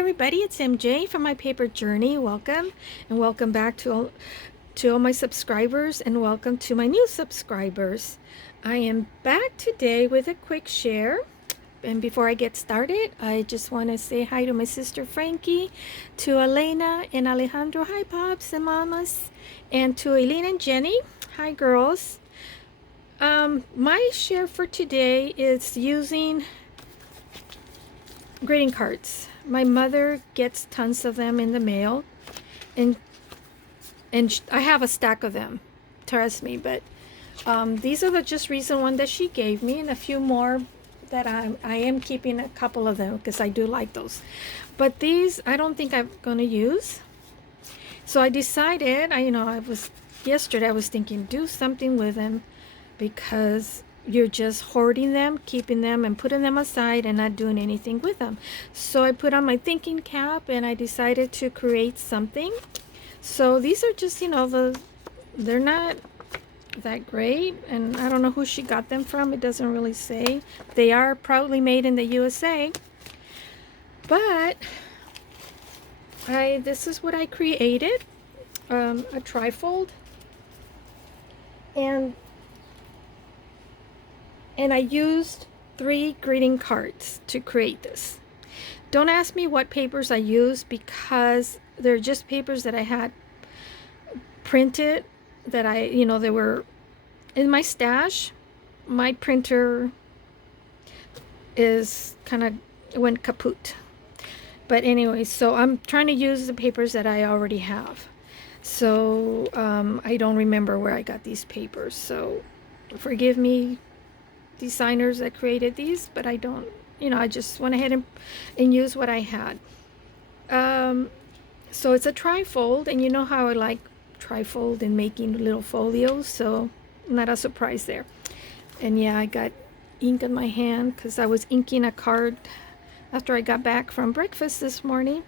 everybody, it's MJ from My Paper Journey. Welcome, and welcome back to all my subscribers, and welcome to my new subscribers. I am back today with a quick share. And before I get started, I just want to say hi to my sister Frankie, to Elena and Alejandro, hi pops and mamas, and to Eileen and Jenny, hi girls. My share for today is using greeting cards. My mother gets tons of them in the mail, and I have a stack of them, trust me. But these are the just recent one that she gave me, and a few more that I am keeping, a couple of them because I do like those. But these I don't think I'm gonna use. So I decided, yesterday I was thinking do something with them, because you're just hoarding them, keeping them and putting them aside and not doing anything with them. So I put on my thinking cap and I decided to create something. So these are just, they're not that great, and I don't know who she got them from. It doesn't really say. They are proudly made in the USA. But this is what I created, a trifold. And I used 3 greeting cards to create this. Don't ask me what papers I used, because they're just papers that I had printed that they were in my stash. My printer is went kaput. But anyway, so I'm trying to use the papers that I already have. So I don't remember where I got these papers. So forgive me, designers that created these, but I don't, I just went ahead and used what I had. So it's a trifold, and you know how I like trifold and making little folios, so not a surprise there. And yeah, I got ink in my hand because I was inking a card after I got back from breakfast this morning.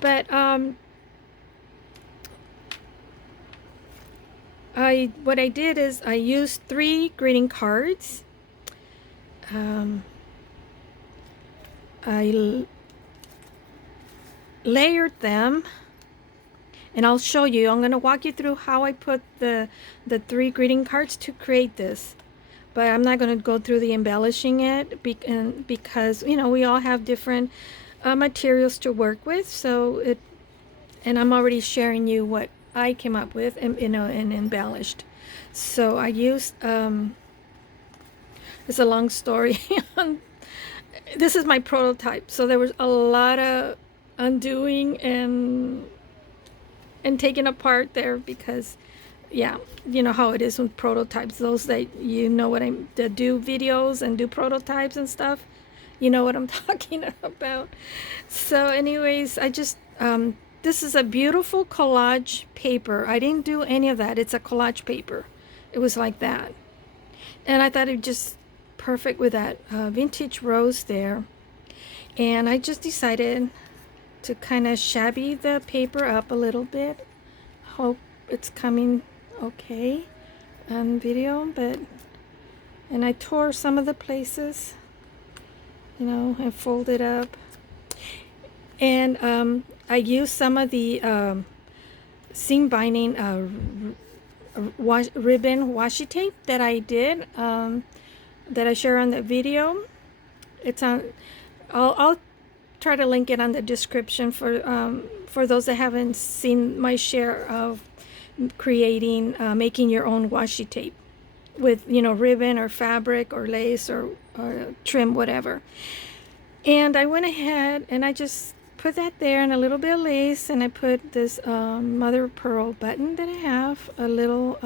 But what I did is I used 3 greeting cards. I layered them, and I'll show you. I'm going to walk you through how I put the 3 greeting cards to create this. But I'm not going to go through the embellishing it, because we all have different materials to work with. And I'm already sharing you what I came up with and embellished. So I used it's a long story. This is my prototype, so there was a lot of undoing and taking apart there, because yeah, you know how it is with prototypes. Those that that do videos and do prototypes and stuff, you know what I'm talking about. So anyways, I just this is a beautiful collage paper. I didn't do any of that. It's a collage paper. It was like that, and I thought it just perfect with that vintage rose there. And I just decided to kind of shabby the paper up a little bit. Hope it's coming okay on video. And I tore some of the places, and folded up. And I used some of the seam binding ribbon washi tape that I did, that I share on the video. It's on. I'll try to link it on the description for those that haven't seen my share of creating, making your own washi tape with ribbon or fabric or lace or trim, whatever. And I went ahead and I just put that there, and a little bit of lace, and I put this mother of pearl button that I have, a little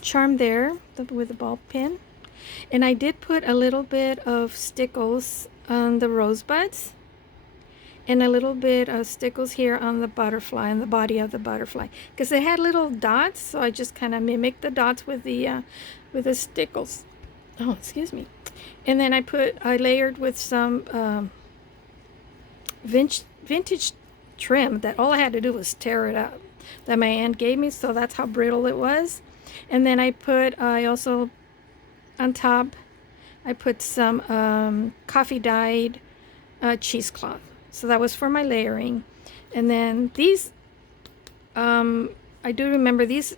charm there with a ball pin. And I did put a little bit of stickles on the rosebuds, and a little bit of stickles here on the butterfly, on the body of the butterfly, because they had little dots. So I just kind of mimicked the dots with the stickles. Oh, excuse me. And then I layered with some vintage trim that all I had to do was tear it up, that my aunt gave me. So that's how brittle it was. And then I also on top I put some coffee dyed cheesecloth. So that was for my layering. And then these, I do remember these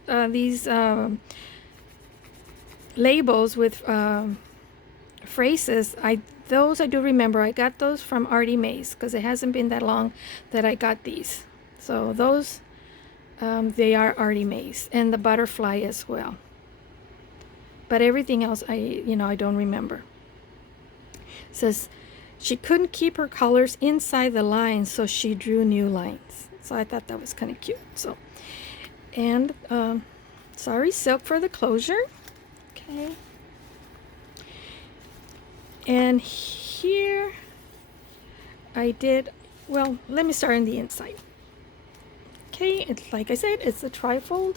labels with phrases. Those I do remember. I got those from Artie Mays because it hasn't been that long that I got these. So those, they are Artie Mays, and the butterfly as well. But everything else, I don't remember. It says she couldn't keep her colors inside the lines, so she drew new lines. So I thought that was kind of cute. So, and sorry, silk for the closure. Okay. And here I did, well, let me start on the inside. Okay, it's like I said, it's a trifold.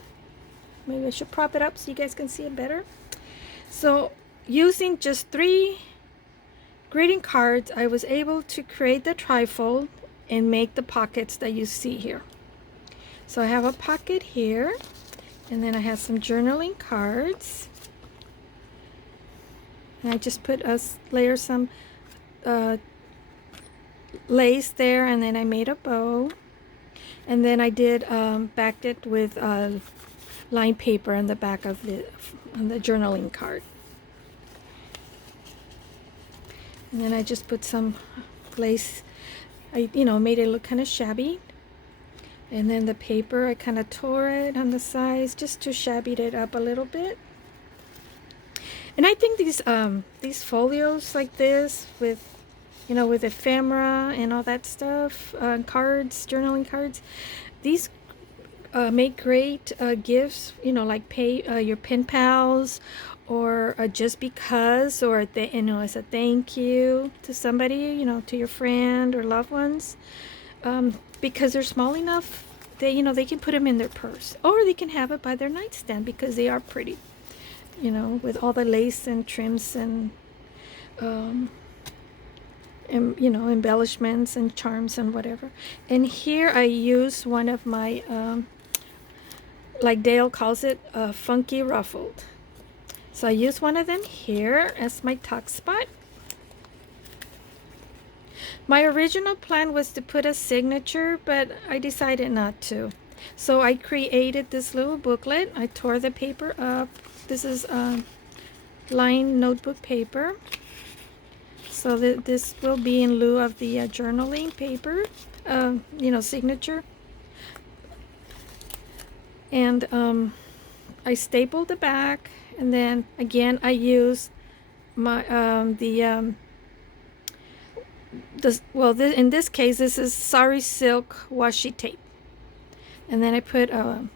Maybe I should prop it up so you guys can see it better. So using just 3 greeting cards, I was able to create the trifold and make the pockets that you see here. So I have a pocket here, and then I have some journaling cards. And I just put layer some lace there, and then I made a bow. And then I did backed it with lined paper on the back of the journaling card. And then I just put some lace. I made it look kind of shabby. And then the paper, I kind of tore it on the sides just to shabby it up a little bit. And I think these folios like this with with ephemera and all that stuff, cards, journaling cards, these make great gifts, like your pen pals, or just because, or as a thank you to somebody, to your friend or loved ones, because they're small enough, they can put them in their purse, or they can have it by their nightstand because they are pretty, with all the lace and trims and embellishments and charms and whatever. And here I use one of my like Dale calls it, funky ruffled. So I use one of them here as my tuck spot. My original plan was to put a signature, but I decided not to. So I created this little booklet. I tore the paper up. This is lined notebook paper. So this will be in lieu of the journaling paper, signature. And I stapled the back, and then again I used my in this case this is Sari silk washi tape, and then I put a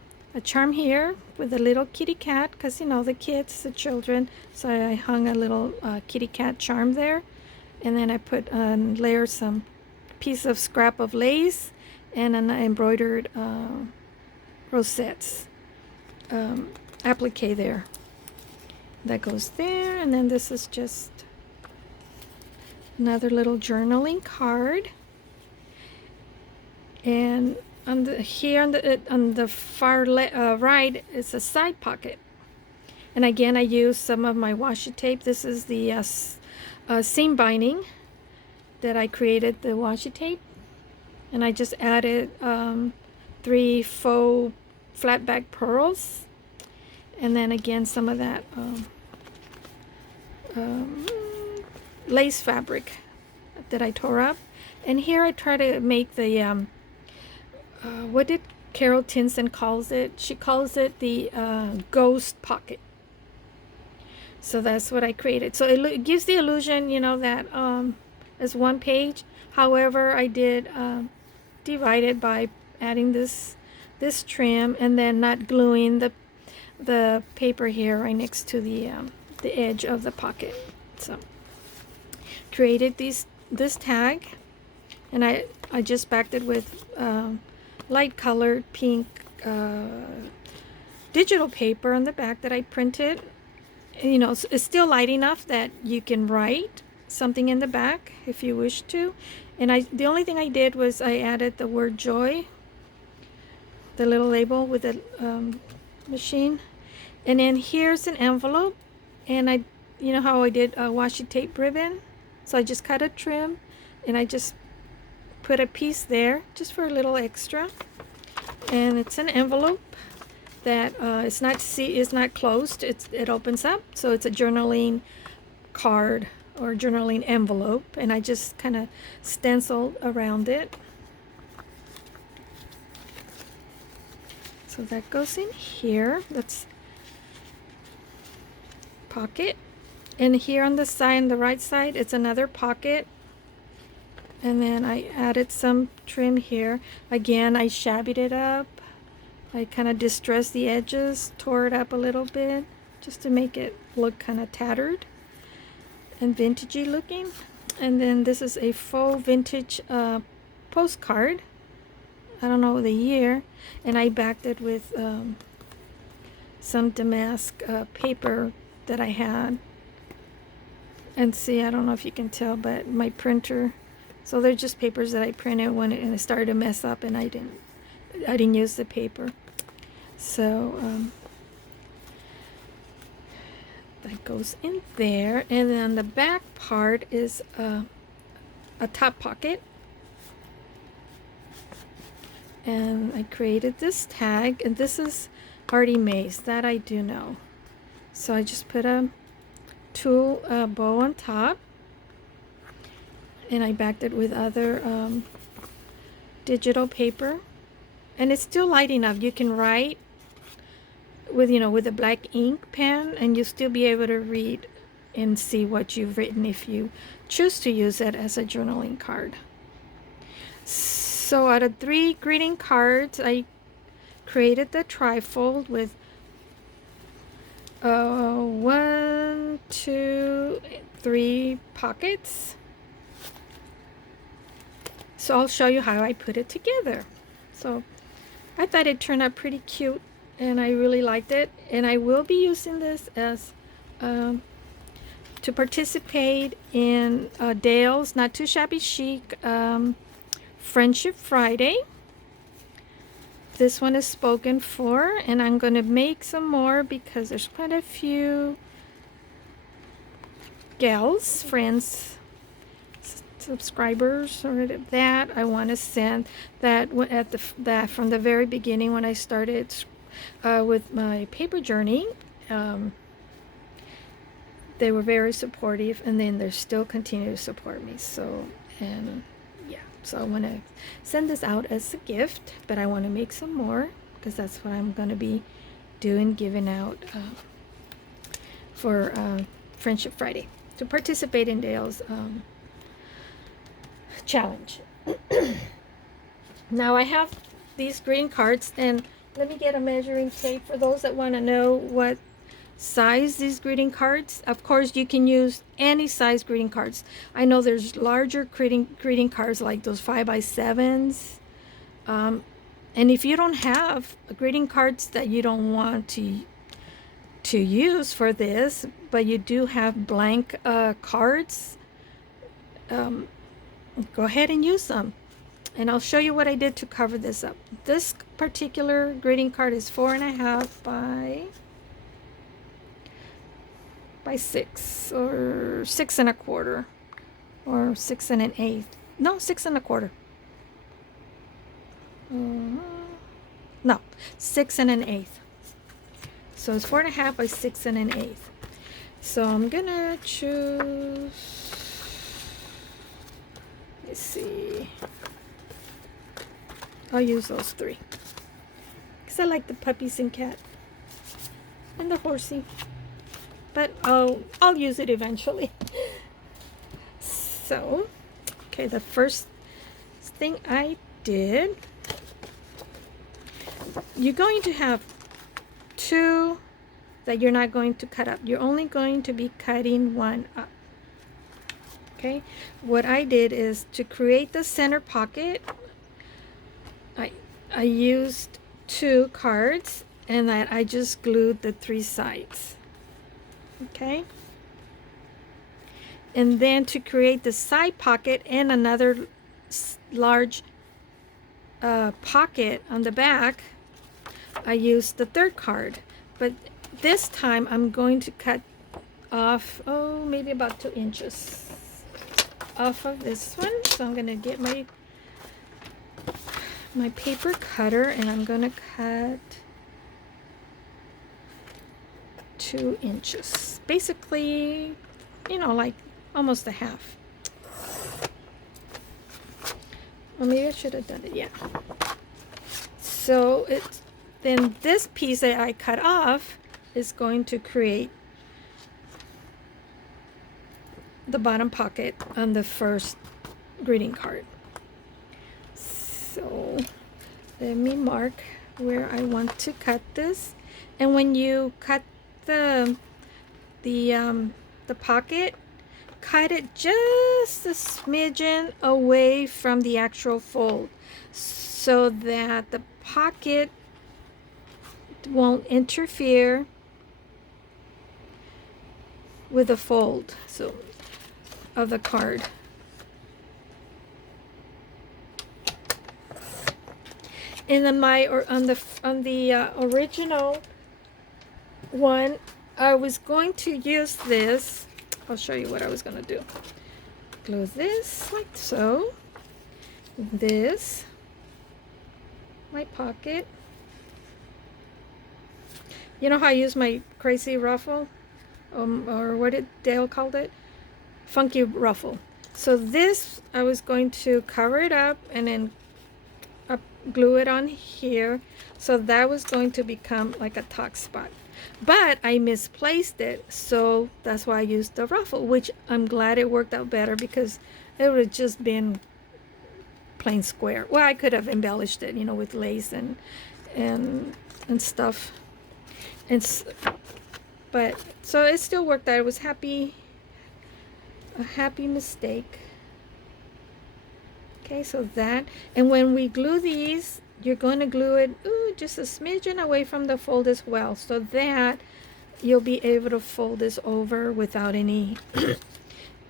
charm here with a little kitty cat, because the kids, the children, so I hung a little kitty cat charm there. And then I put layer some piece of scrap of lace and an embroidered rosettes applique there. That goes there. And then this is just another little journaling card. And on the far right is a side pocket. And again, I used some of my washi tape. This is the seam binding that I created, the washi tape, and I just added 3 faux flat back pearls, and then again some of that lace fabric that I tore up. And here I try to make the what did Carol Tinson calls it? She calls it the ghost pocket. So that's what I created. So it gives the illusion, that as one page. However, I did divide it by adding this trim, and then not gluing the paper here right next to the edge of the pocket. So created this tag, and I just backed it with light colored pink digital paper on the back that I printed. It's still light enough that you can write something in the back if you wish to. And the only thing I did was I added the word joy, the little label with the machine. And then here's an envelope, and how I did a washi tape ribbon. So I just cut a trim and I just put a piece there just for a little extra. And it's an envelope that it's not closed. It opens up, so it's a journaling card or journaling envelope, and I just kind of stenciled around it. So that goes in here. That's pocket. And here on the side, on the right side, it's another pocket. And then I added some trim here. Again, I shabbied it up. I kind of distressed the edges, tore it up a little bit, just to make it look kind of tattered and vintagey looking. And then this is a faux vintage postcard. I don't know the year. And I backed it with some damask paper that I had. And see, I don't know if you can tell, but my printer, so they're just papers that I printed when it started to mess up, and I didn't use the paper. So that goes in there. And then the back part is a top pocket. And I created this tag, and this is already maced, that I do know. So I just put a tulle bow on top, and I backed it with other digital paper, and it's still light enough. You can write with with a black ink pen, and you'll still be able to read and see what you've written if you choose to use it as a journaling card. So out of 3 greeting cards, I created the trifold with 1, 2, 3 pockets. So I'll show you how I put it together. So I thought it turned out pretty cute, and I really liked it. And I will be using this as to participate in Dale's Not Too Shabby Chic Friendship Friday. This one is spoken for, and I'm going to make some more because there's quite a few gals, friends, subscribers, or that I want to send that from the very beginning when I started with my paper journey. They were very supportive, and then they still continue to support me. So, and yeah, so I want to send this out as a gift, but I want to make some more because that's what I'm going to be doing, giving out for Friendship Friday to participate in Dale's challenge. Now I have these green cards, and let me get a measuring tape for those that want to know what size these greeting cards. Of course, you can use any size greeting cards. I know there's larger greeting cards like those 5x7s, and if you don't have greeting cards that you don't want to use for this, but you do have blank cards, go ahead and use them. And I'll show you what I did to cover this up. This particular greeting card is 4.5 by 6, or 6 1/4, or 6 1/8. No, 6 1/4. No, 6 1/8. So it's 4.5 by 6 1/8. So I'm gonna choose. Let's see. I'll use those 3 because I like the puppies and cat and the horsey. But I'll use it eventually. So, okay, the first thing I did, you're going to have 2 that you're not going to cut up. You're only going to be cutting 1 up. Okay, what I did is to create the center pocket, I used 2 cards, and that I just glued the 3 sides. Okay, and then to create the side pocket and another large pocket on the back, I used the 3rd card, but this time I'm going to cut off maybe about 2 inches. off of this one. So I'm gonna get my paper cutter and I'm gonna cut 2 inches. Basically, you know, like almost a half. Well, maybe I should have done it, yeah. So then this piece that I cut off is going to create the bottom pocket on the first greeting card. So let me mark where I want to cut this. And when you cut the pocket, cut it just a smidgen away from the actual fold so that the pocket won't interfere with the fold of the card. And then on the original one, I was going to use this. I'll show you what I was going to do. Glue this like so. This, my pocket. You know how I use my crazy ruffle? Or what did Dale called it? Funky ruffle. So this, I was going to cover it up and then glue it on here. So that was going to become like a tuck spot. But I misplaced it, so that's why I used the ruffle, which I'm glad it worked out better because it would have just been plain square. Well, I could have embellished it, you know, with lace and stuff. But so it still worked out. It was a happy mistake. Okay, so that, and when we glue these, you're going to glue it just a smidgen away from the fold as well, so that you'll be able to fold this over without any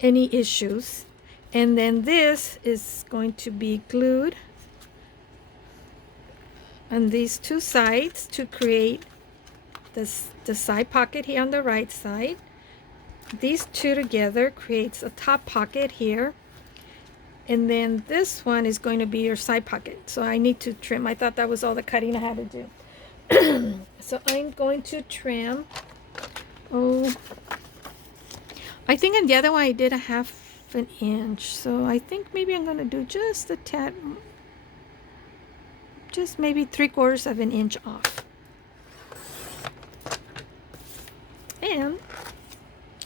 issues. And then this is going to be glued on these 2 sides to create the side pocket here on the right side. These 2 together creates a top pocket here. And then this one is going to be your side pocket. So I need to trim. I thought that was all the cutting I had to do. So I'm going to trim. I think in the other one I did a 1/2 inch. So I think maybe I'm going to do just a tad, just maybe 3/4 of an inch off. And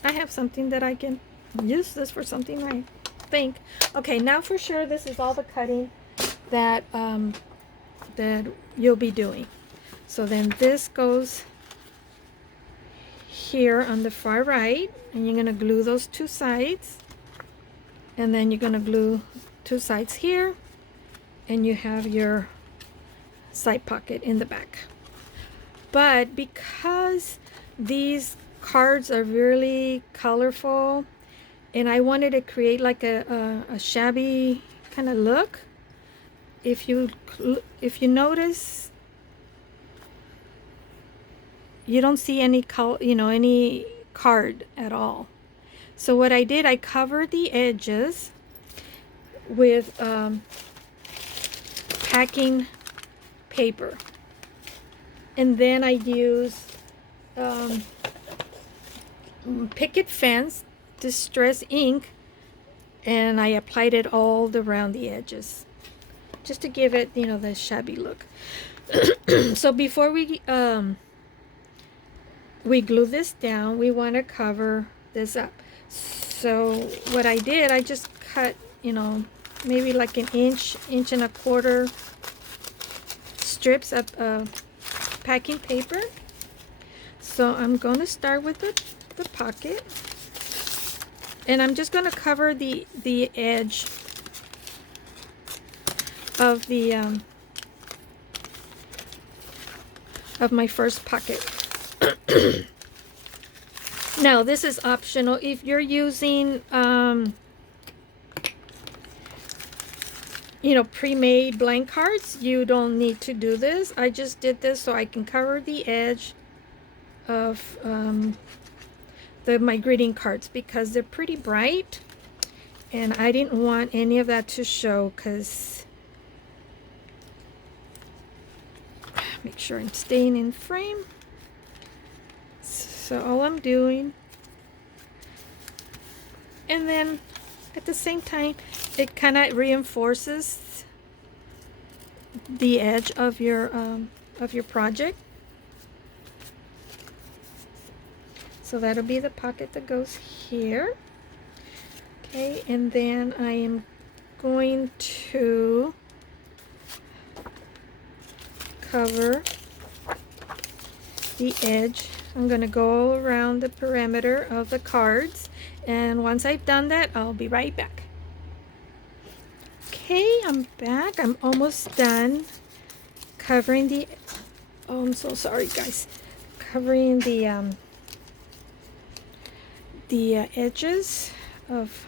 I have something that I can use this for something I think. Okay, now for sure this is all the cutting that that you'll be doing. So then this goes here on the far right, and you're going to glue those 2 sides, and then you're going to glue 2 sides here, and you have your side pocket in the back. But because these cards are really colorful and I wanted to create like a shabby kind of look, if you notice, you don't see any any card at all. So what I did, I covered the edges with packing paper, and then I used picket fence distress ink, and I applied it all around the edges just to give it, the shabby look. So before we glue this down, we want to cover this up. So what I did, I just cut, maybe like an inch and 1/4 strips of packing paper. So I'm going to start with the pocket, and I'm just going to cover the edge of the of my first pocket. Now this is optional. If you're using pre-made blank cards, you don't need to do this. I just did this so I can cover the edge of my greeting cards because they're pretty bright, And I didn't want any of that to show, because make sure I'm staying in frame. So all I'm doing, and then at the same time it kind of reinforces the edge of your project. So that'll be the pocket that goes here. Okay, and then I am going to cover the edge. I'm going to go around the perimeter of the cards, and once I've done that, I'll be right back. Okay, I'm back. I'm almost done covering the, oh, I'm so sorry guys, covering the edges of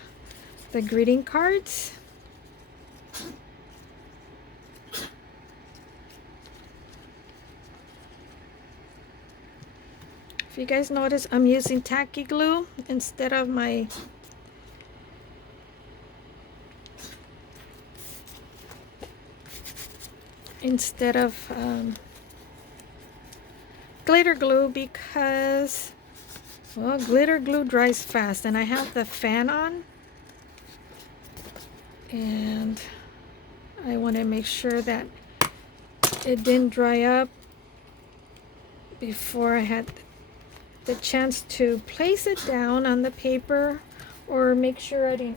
the greeting cards. If you guys notice, I'm using tacky glue instead of my glitter glue, because, well, glitter glue dries fast, and I have the fan on, and I want to make sure that it didn't dry up before I had the chance to place it down on the paper, or make sure I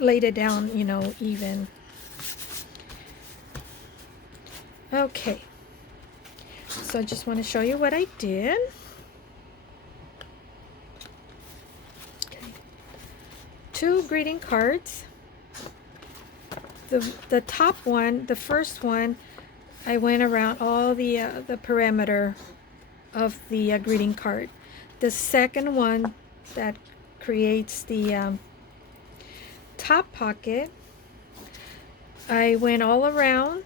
laid it down, you know, even. Okay, so I just want to show you what I did. Okay. 2 greeting cards. The top one, the first one, I went around all the perimeter of the greeting card. The second one that creates the top pocket, I went all around,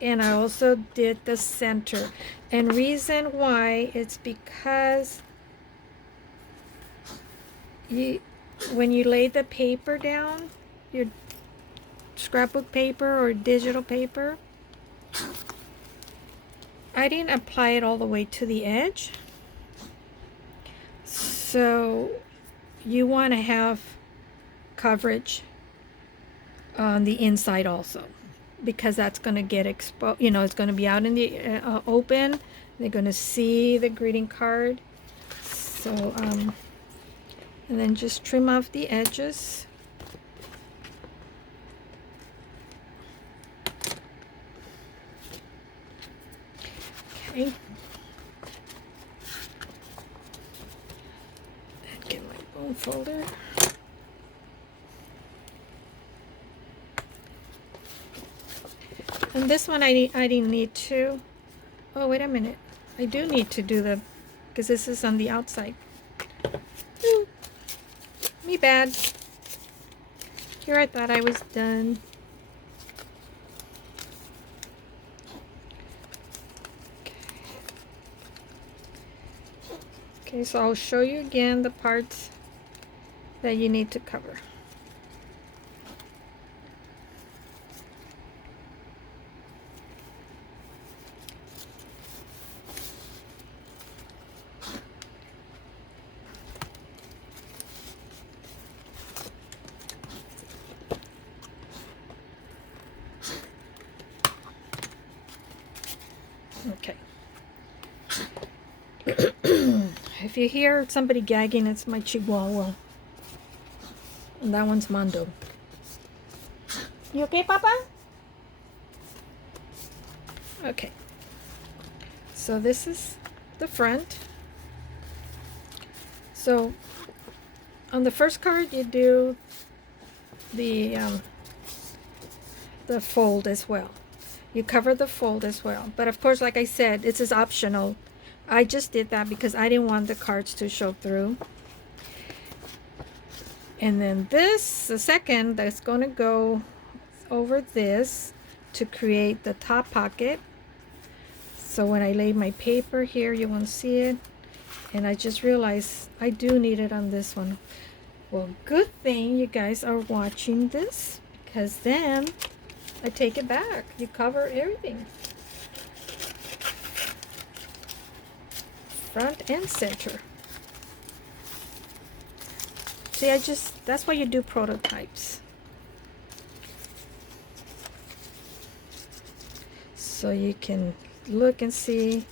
and I also did the center. And reason why, it's because when you lay the paper down, your scrapbook paper or digital paper, I didn't apply it all the way to the edge. So you want to have coverage on the inside also, because that's going to get exposed, you know, it's going to be out in the open. They're going to see the greeting card. So and then just trim off the edges. Okay. And get my bone folder. And this one I didn't need to. Oh, wait a minute. I do need to do the, because this is on the outside. Ooh, me bad. Here I thought I was done. Okay, so I'll show you again the parts that you need to cover. Okay. If you hear somebody gagging, it's my Chihuahua. And that one's Mondo. You okay, Papa? Okay. So this is the front. So on the first card, you do the fold as well. You cover the fold as well. But of course, like I said, this is optional. I just did that because I didn't want the cards to show through. And then this, the second, that's going to go over this to create the top pocket. So when I lay my paper here, you won't see it. And I just realized I do need it on this one. Well, good thing you guys are watching this, because then I take it back. You cover everything. Front and center. See, that's why you do prototypes. So you can look and see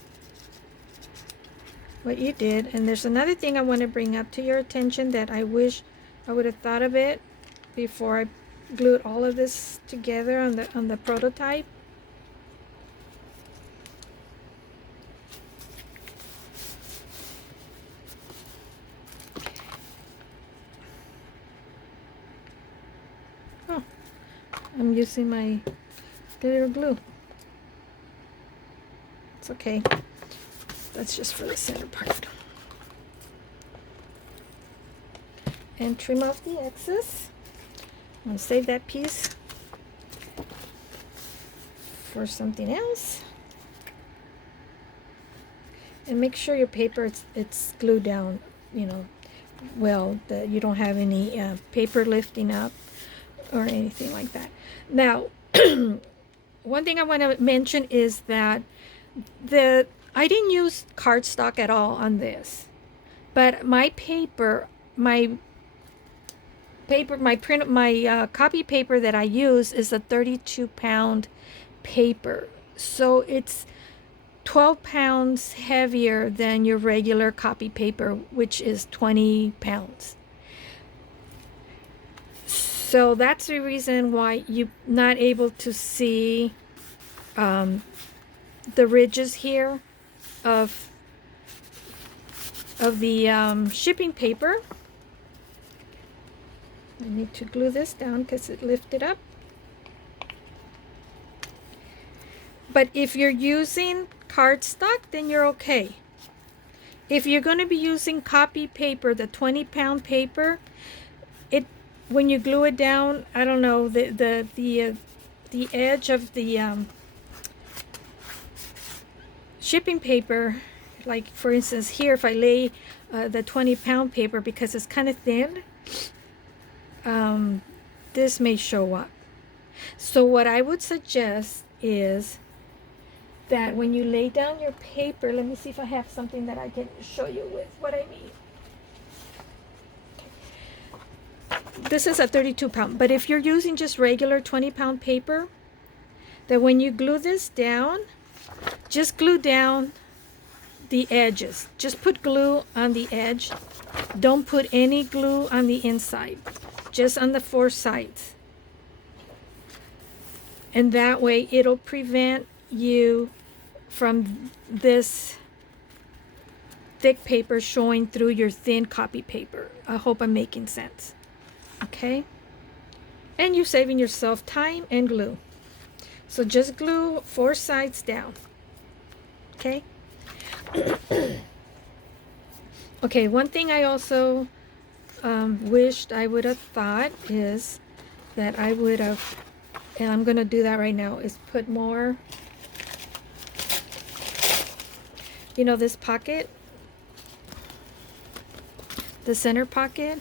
what you did. And there's another thing I want to bring up to your attention that I wish I would have thought of it before I glued all of this together on the prototype. Oh, I'm using my glitter glue. It's okay. That's just for the center part. And trim off the excess. I'm going to save that piece for something else. And make sure your paper it's glued down, you know, well, that you don't have any paper lifting up or anything like that. Now, one thing I want to mention is that I didn't use cardstock at all on this, but my copy paper that I use is a 32-pound paper, so it's 12 pounds heavier than your regular copy paper, which is 20 pounds. So that's the reason why you're not able to see the ridges here of the shipping paper. I need to glue this down because it lifted up. But if you're using cardstock, then you're okay. If you're going to be using copy paper, the 20-pound paper, when you glue it down, I don't know, the edge of the shipping paper, like for instance here, if I lay the 20-pound paper, because it's kind of thin, this may show up. So what I would suggest is that when you lay down your paper, let me see if I have something that I can show you with what I mean. This is a 32-pound, but if you're using just regular 20-pound paper, that when you glue this down, just glue down the edges. Just put glue on the edge. Don't put any glue on the inside, just on the 4 sides. And that way it'll prevent you from this thick paper showing through your thin copy paper. I hope I'm making sense. Okay? And you're saving yourself time and glue. So just glue 4 sides down. Okay? Okay, one thing I also wished I would have thought is that I would have, and I'm going to do that right now, is put more, you know, this pocket, the center pocket,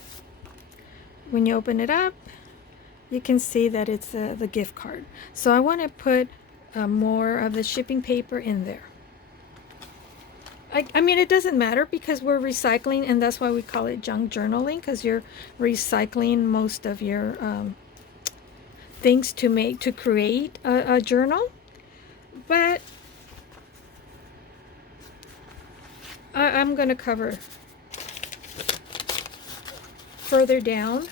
when you open it up, you can see that it's the gift card. So I want to put more of the shipping paper in there. I mean, it doesn't matter because we're recycling, and that's why we call it junk journaling, because you're recycling most of your things to create a journal. But I'm going to cover further down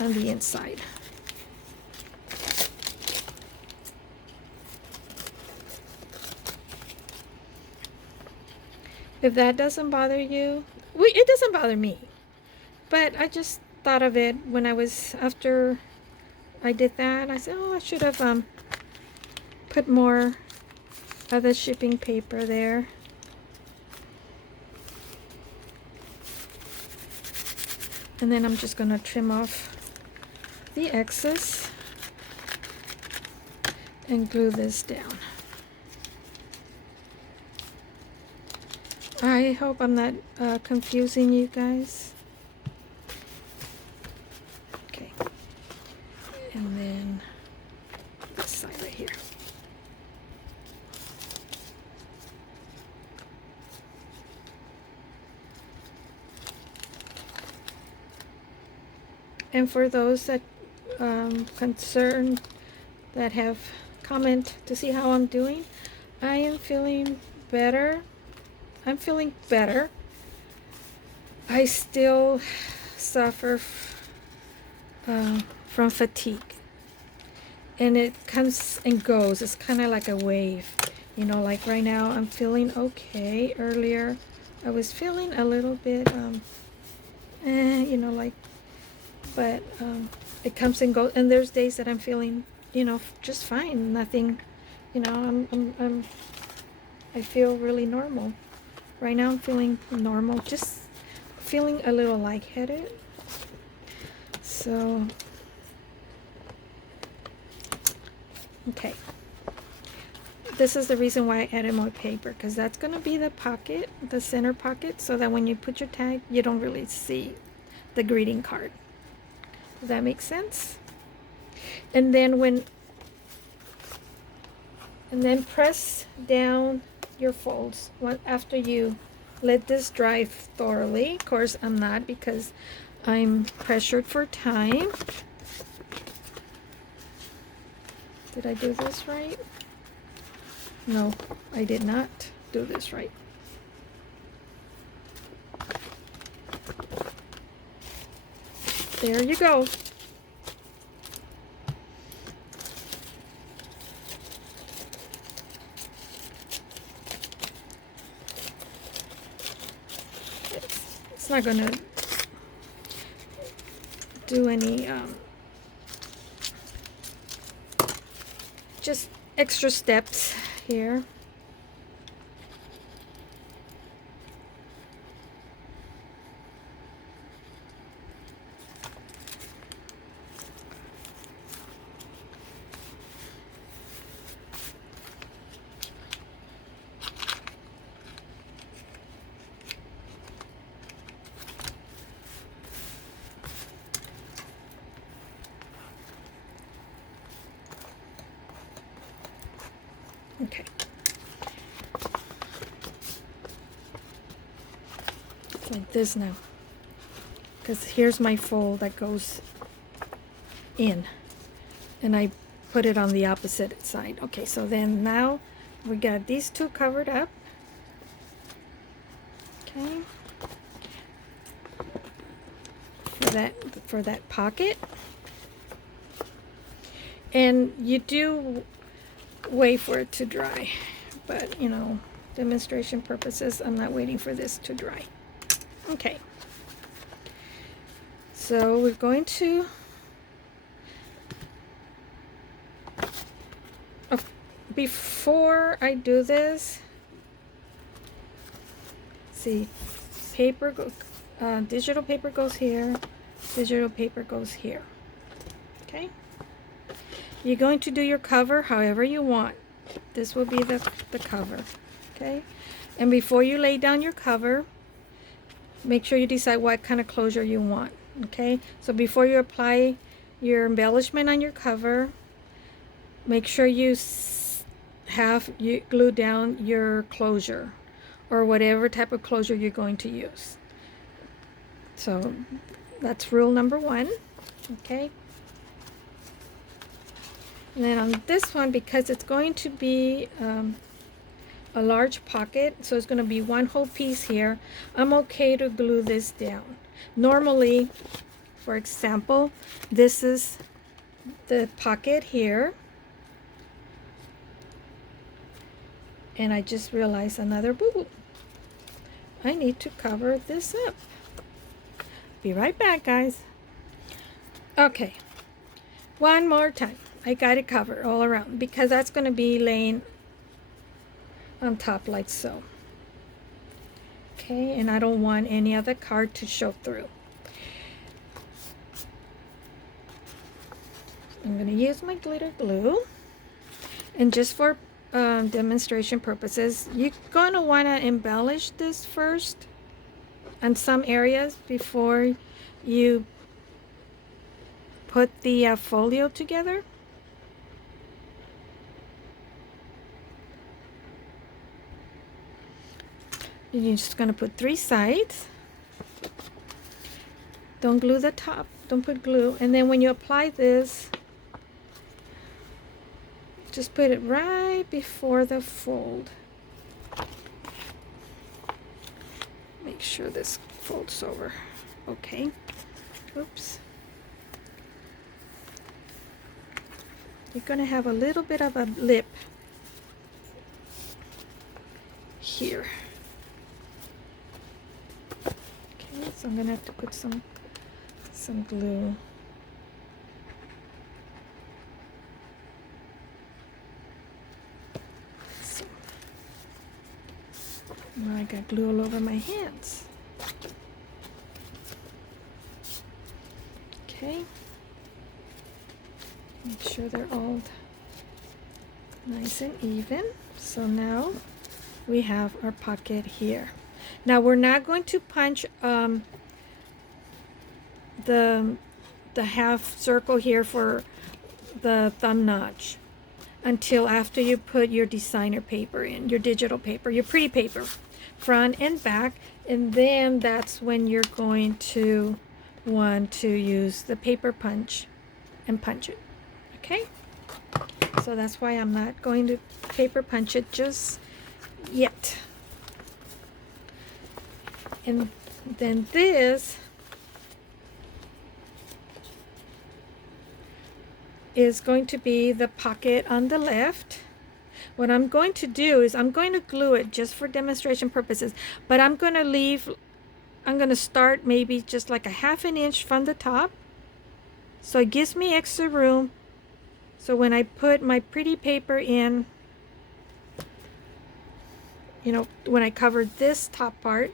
on the inside. If that doesn't bother you, it doesn't bother me. But I just thought of it when I was, after I did that, I said, oh, I should have put more of the shipping paper there. And then I'm just going to trim off the excess and glue this down. I hope I'm not confusing you guys. and then this side right here. And for those that concerned, that have comment to see how I'm doing, I am feeling better. I'm feeling better. I still suffer from fatigue, and it comes and goes. It's kind of like a wave, you know, like right now I'm feeling okay. Earlier I was feeling a little bit you know, like, but it comes and goes, and there's days that I'm feeling, you know, just fine, nothing, you know, I feel really normal. Right now I'm feeling normal, just feeling a little lightheaded. So okay, this is the reason why I added more paper, because that's going to be the pocket, the center pocket, so that when you put your tag, you don't really see the greeting card. Does that make sense? And then press down your folds after you let this dry thoroughly. Of course, I'm not, because I'm pressured for time. Did I do this right? No, I did not do this right. There you go. It's not going to do any just extra steps here. Okay. Like this now. Because here's my fold that goes in. And I put it on the opposite side. Okay, so then now we got these two covered up. Okay. For that pocket. And you do wait for it to dry, but you know, demonstration purposes, I'm not waiting for this to dry. Okay, so we're going to before I do this, see, paper digital paper goes here, digital paper goes here. Okay, you're going to do your cover however you want. This will be the cover. Okay, and before you lay down your cover, make sure you decide what kind of closure you want. Okay, so before you apply your embellishment on your cover, make sure you glue down your closure, or whatever type of closure you're going to use. So that's rule number 1. Okay, and then on this one, because it's going to be a large pocket, so it's going to be one whole piece here, I'm okay to glue this down. Normally, for example, this is the pocket here, and I just realized another boo-boo. I need to cover this up. Be right back, guys. Okay, one more time. I got it covered all around, because that's going to be laying on top like so. Okay, and I don't want any other card to show through. I'm going to use my glitter glue, and just for demonstration purposes, you're going to want to embellish this first on some areas before you put the folio together. You're just going to put 3 sides. Don't glue the top. Don't put glue. And then when you apply this, just put it right before the fold. Make sure this folds over. Okay. Oops. You're going to have a little bit of a lip here. Okay, so I'm going to have to put some glue. So, now I got glue all over my hands. Okay. Make sure they're all nice and even. So now we have our pocket here. Now we're not going to punch the half circle here for the thumb notch until after you put your designer paper in, your digital paper, your pretty paper, front and back, and then that's when you're going to want to use the paper punch and punch it. Okay, so that's why I'm not going to paper punch it just yet. And then this is going to be the pocket on the left. What I'm going to do is I'm going to glue it just for demonstration purposes, but I'm going to start maybe just like a 1/2 inch from the top, so it gives me extra room. So when I put my pretty paper in, you know, when I cover this top part,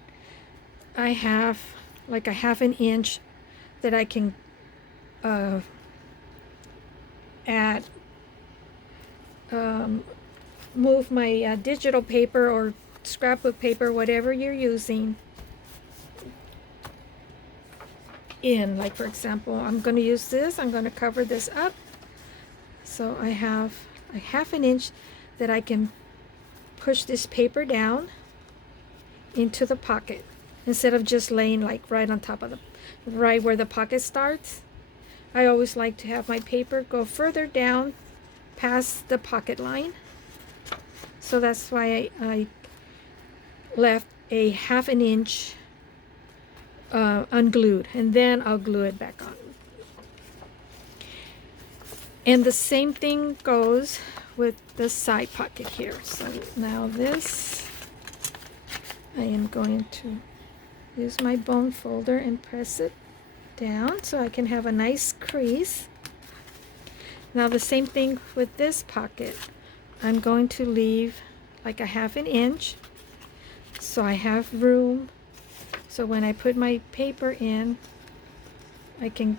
I have like a 1/2 inch that I can add, move my digital paper or scrapbook paper, whatever you're using, in. Like for example, I'm going to use this. I'm going to cover this up. So I have a 1/2 inch that I can push this paper down into the pocket instead of just laying like right on top of the, right where the pocket starts. I always like to have my paper go further down past the pocket line. So that's why I left a 1/2 inch unglued, and then I'll glue it back on. And the same thing goes with the side pocket here. So now this, I am going to use my bone folder and press it down so I can have a nice crease. Now the same thing with this pocket. I'm going to leave like a 1/2 inch so I have room. So when I put my paper in, I can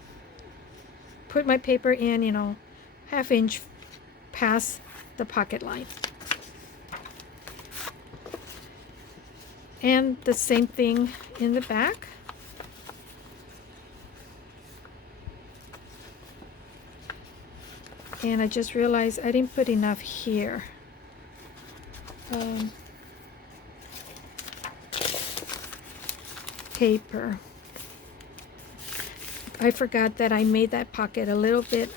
put my paper in, you know, 1/2 inch past the pocket line. And the same thing in the back. And I just realized I didn't put enough here. Paper. I forgot that I made that pocket a little bit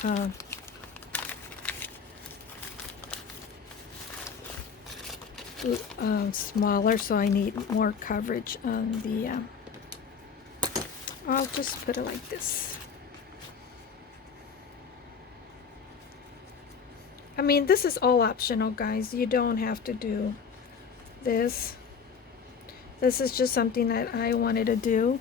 smaller, so I need more coverage on the I'll just put it like this. I mean, this is all optional, guys. You don't have to do this. This is just something that I wanted to do.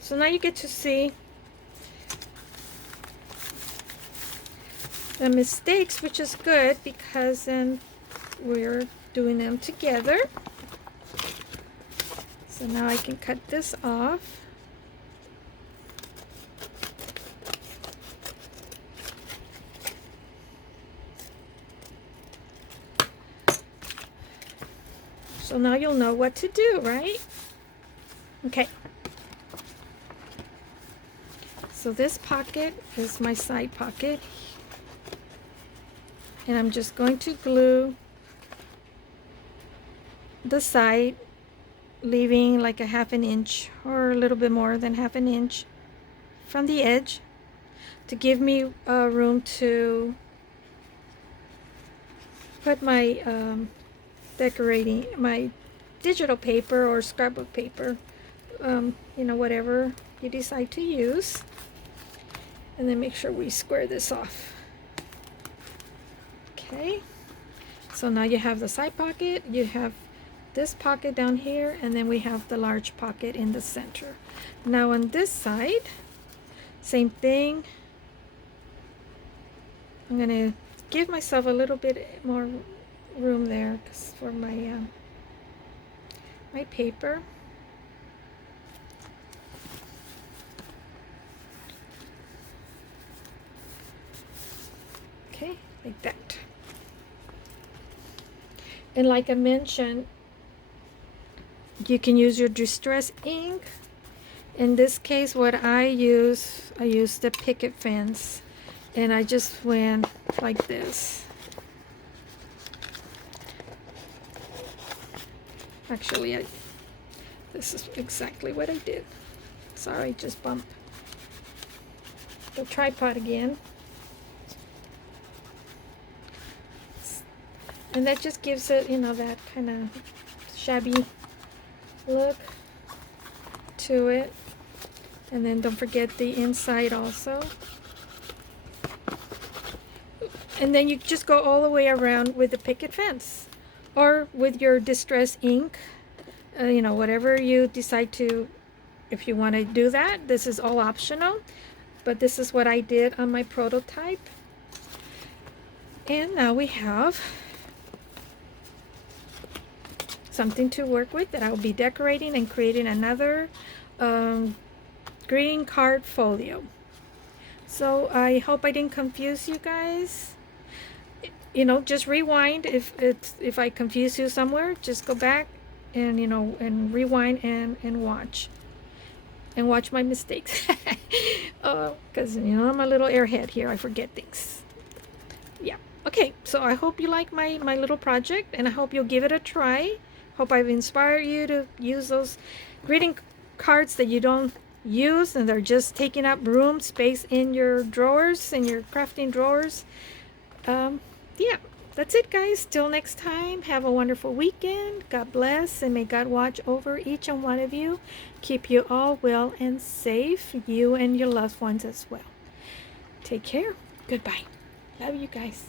So now you get to see the mistakes, which is good because then we're doing them together. So now I can cut this off. So now you'll know what to do, right? Okay. So this pocket is my side pocket. And I'm just going to glue the side, leaving like a 1/2 inch or a little bit more than 1/2 inch from the edge to give me room to put my decorating, my digital paper or scrapbook paper, you know, whatever you decide to use. And then make sure we square this off. Okay, so now you have the side pocket, you have this pocket down here, and then we have the large pocket in the center. Now on this side, same thing. I'm gonna give myself a little bit more room there for my my paper. Okay, like that. And like I mentioned, you can use your distress ink. In this case, what I use the picket fence, and I just went like this. Actually, this is exactly what I did. Sorry, just bumped the tripod again. And that just gives it, you know, that kind of shabby look to it. And then don't forget the inside also. And then you just go all the way around with the picket fence or with your distress ink, you know, whatever you decide to, if you want to do that. This is all optional, but this is what I did on my prototype. And now we have something to work with that I'll be decorating and creating another greeting card folio. So I hope I didn't confuse you guys. You know, just rewind if I confuse you somewhere. Just go back and, you know, and rewind and watch my mistakes. Because you know, I'm a little airhead here. I forget things. Yeah. Okay. So I hope you like my little project, and I hope you'll give it a try. Hope I've inspired you to use those greeting cards that you don't use and they're just taking up room space in your drawers, in your crafting drawers. Yeah, that's it, guys. Till next time, have a wonderful weekend. God bless, and may God watch over each and one of you. Keep you all well and safe, you and your loved ones as well. Take care. Goodbye. Love you guys.